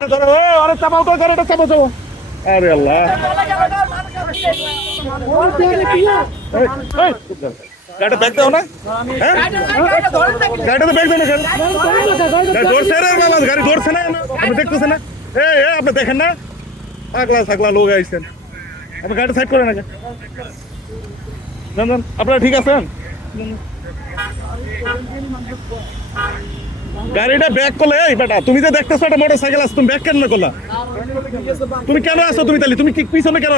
ধরো, এ, আরে চাপাও তো গাড়িটা চাপাও চাপাও আরে আল্লাহ এই, এই, গাড়িটা ব্যাগ দাও না হ্যাঁ গাড়িটা তো ব্যাগ দাও না গাড়ি গাড়ি ধরছে রে বাবা গাড়ি ধরছে না আপনি দেখতেছেন না এ এ আপনি দেখেন না পাগলা ছাগলা লোক আইছেন আপনি গাড়ি সাইড করেন আগে যান যান আপনারা ঠিক আছেন গাড়িটা ব্যাক করলে, এই বেটা, তুমি যে দেখতেছো একটা মোটর সাইকেল আছে, তুমি ব্যাক কেন করলা? তুমি কেন আছো তুমি তাহলে? তুমি পিছনে কেন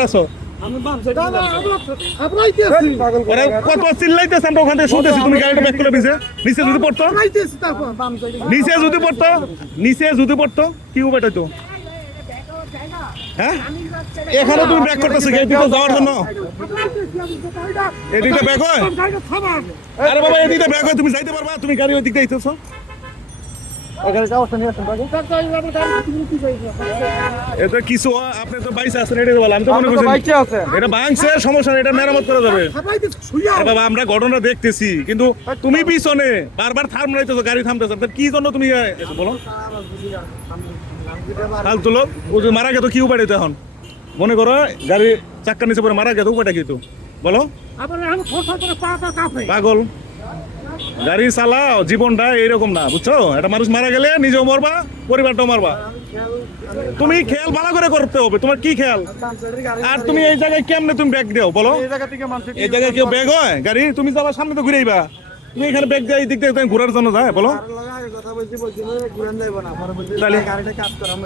শুনতেছি। তুমি গাড়িটা নিচে পড়তো? নিচে পড়তো? তো? হ্যাঁ? এখানে তুমি ব্যাক করতেছো এদিকে যাওয়ার জন্য? এদিকে ব্যাক হয়? বাবা এদিকে ব্যাক হয়, তুমি যাইতে পারবা? তুমি গাড়ি ওই দিক দিয়ে আইতেছো? এটা কিছু আপনি তো বাইসে আছেন এটা বলে আমি তো মনে করছি এটা ভাঙছে সমস্যা এটা মেরামত করা যাবে। বাবা আমরা ঘটনা দেখতেছি কিন্তু তুমি পিছনে বারবার থাম রাইতেছো গাড়ি থামতেছো কি জন্য তুমি বলো। ও যে মারা গেতো কি উপায় তো এখন? মনে করো গাড়ি চাক্কার নিচে পরে মারা গেতো উপায়টা কি তো? বলো। পাগল। গাড়ি চালাও জীবনটা এইরকম না বুঝছ? একটা মানুষ মারা গেলে নিজেও মরবা পরিবারটাও মারবা। তুমি খেয়াল ভালো করে করতে হবে তোমার কি খেয়াল? আর তুমি এই জায়গায় কেমনে তুমি ব্যাগ দাও বলো? এই জায়গায় কেউ ব্যাগ হয়? গাড়ি তুমি যাবার সামনে তো ঘুরেইবা। তুমি এখানে ব্যাগ দিয়ে এই দিক দিয়ে তুমি ঘোরার জন্য যায় বলো।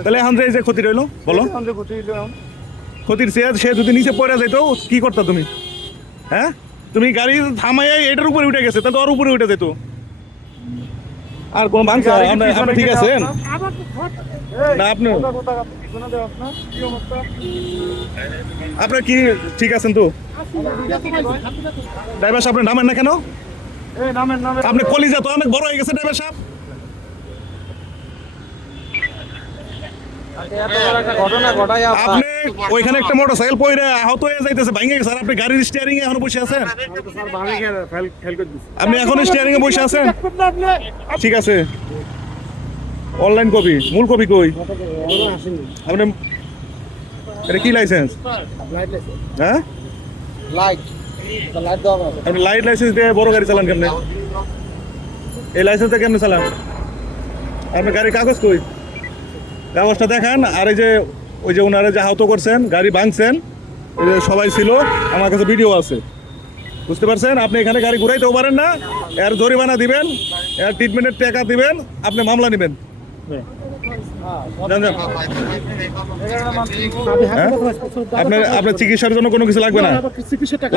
তাহলে এখন যে ক্ষতি রইল বলো। ক্ষতির সে সে যদি নিচে পড়ে যেত কি করতা তুমি? হ্যাঁ? তুমি গাড়ি থামাই এটার উপরে উঠে গেছে তাহলে ওর উপরে উঠে যেত। আর কোন ভাঙছে আপনি ঠিক আছেন? না আপনি? আপনার কি ঠিক আছেন তো? ড্রাইভার সাহেব আপনি নামেন না কেন? আপনি কলিজা তো অনেক বড় হয়ে গেছে ড্রাইভার সাহেব। আপনি ওইখানে একটা মোটর সাইকেল পয়রে আহত হয়ে যাইতেছে ভাঙে গেছে। আপনি গাড়ির স্টিয়ারিং এখনও বসে আছেন? আপনি এখন স্টিয়ারিং এ বসে ঠিক আছে। অনলাইন কপি মূল কপি কই? আপনি এটা কি লাইসেন্স হ্যাঁ? আপনি লাইট লাইসেন্স দিয়ে বড় গাড়ি চালান কেমনে? এই লাইসেন্সটা কেমনে চালান? আপনি গাড়ির কাগজ কই? কাগজটা দেখান আর এই যে, ওই যে ওনারা যে আহত করছেন, গাড়ি ভাঙছেন সবাই ছিল, আমার কাছে ভিডিও আছে বুঝতে পারছেন আপনি এখানে গাড়ি ঘুরাইতেও পারেন না, এর জরিমানা দিবেন, এর ট্রিটমেন্টের টাকা দিবেন, আপনি মামলা নেবেন। হ্যাঁ? আপনার আপনার চিকিৎসার জন্য কোনো কিছু লাগবে না?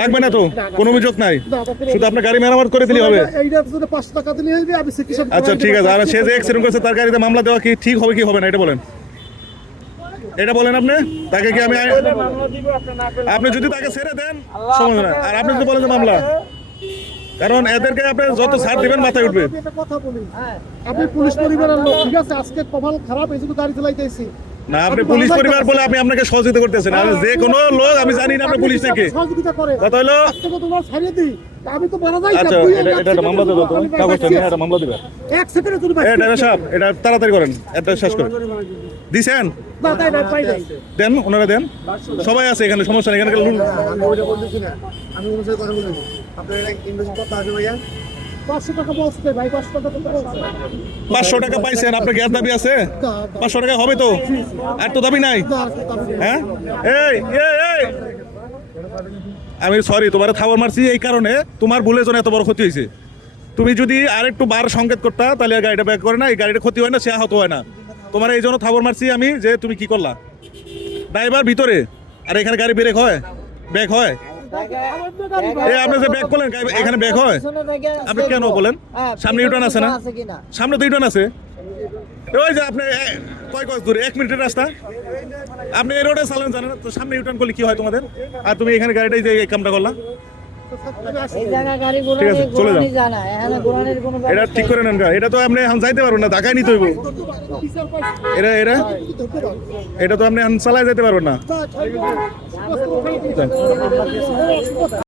লাগবে না তো? কোনো অভিযোগ নাই? শুধু আপনার গাড়ি মেরামত করে দিলে হবে। আচ্ছা ঠিক আছে। আর সে যে অ্যাক্সিডেন্ট করেছে তার গাড়িতে মামলা দেওয়া কি ঠিক হবে কি হবে না এটা বলেন। এটা বলেন আপনি? তাকে কি আমি আপনি যদি তাকে ছেড়ে দেন নাই। আর আপনি যদি বলেন মামলা। কারণ এদেরকে আপনি যত ছাড় দিবেন মাথায় উঠবে। কথা বলি আপনি পুলিশ পরিবারের লোক ঠিক আছে? আজকে কপাল খারাপ এই জন্য গাড়ি চালাইতেছি না আপনি পুলিশ পরিবার বলে আপনি আপনাকে সহযোগিতা করতেছেন। আর যে কোনো লোক আমি জানি না আপনি পুলিশ করে কথা হলো আজকে তো তোমার ছাড়িয়ে দিই। আমি তো বলা যায় আচ্ছা এটা এটা একটা মামলা দেবো তুমি কাগজটা নিয়ে একটা মামলা দিবে। এক সেকেন্ডে তুমি এ ড্রাইভার সাহেব এটা তাড়াতাড়ি করেন। এটা শেষ করেন। দিছেন? না তাই না পাই নাই। দেন ওনারা দেন। সবাই আছে এখানে সমস্যা নেই। এখানে আমি ওইটা বলতেছি না। আমি ওনার সাথে কথা বলে আপনার ইনভেস্ট করতে আসবে ভাইয়া। পাঁচশো টাকা পাইছেন আপনার গ্যাস দাবি আছে? পাঁচশো টাকা হবে তো? আর তো দাবি নাই? হ্যাঁ? এই এই এই! আমি সরি তোমার থাবর মারছি এই কারণে। তোমার ভুলের জন্য এত বড় ক্ষতি হয়েছে তুমি যদি আর একটু বার সংকেত করতা তাহলে গাড়িটা ব্যাক করে না এই গাড়িটা ক্ষতি হয় না সে আহত হয় না। তোমার এই জন্য থাবর মারছি আমি যে তুমি কি করলা? ড্রাইভার ভিতরে আর এখানে গাড়ি ব্রেক হয়? ব্যাক হয়? আপনি যে ব্যাক করলেন এখানে ব্যাক হয়? আপনি কেন বলেন? সামনে ইউটার্ন আছে না? সামনে তো ইউটার্ন আছে। ওই যে আপনি কয় কয় দূরে? এক মিনিটের রাস্তা। আপনি এই রোডে চালান জানেন তো সামনে ইউটার্ন করলে কি হয় তোমাদের? আর তুমি এখানে গাড়িটাই যে কামটা করলা? এই জায়গা গাড়ি ঠিক আছে, চলে এটা ঠিক করে নেন এটা তো আপনি এখন যাইতে পারবেন না ঢাকায় নিতে হইব। এটা এটা এটা তো আপনি এখন চালায় যেতে পারবেন না।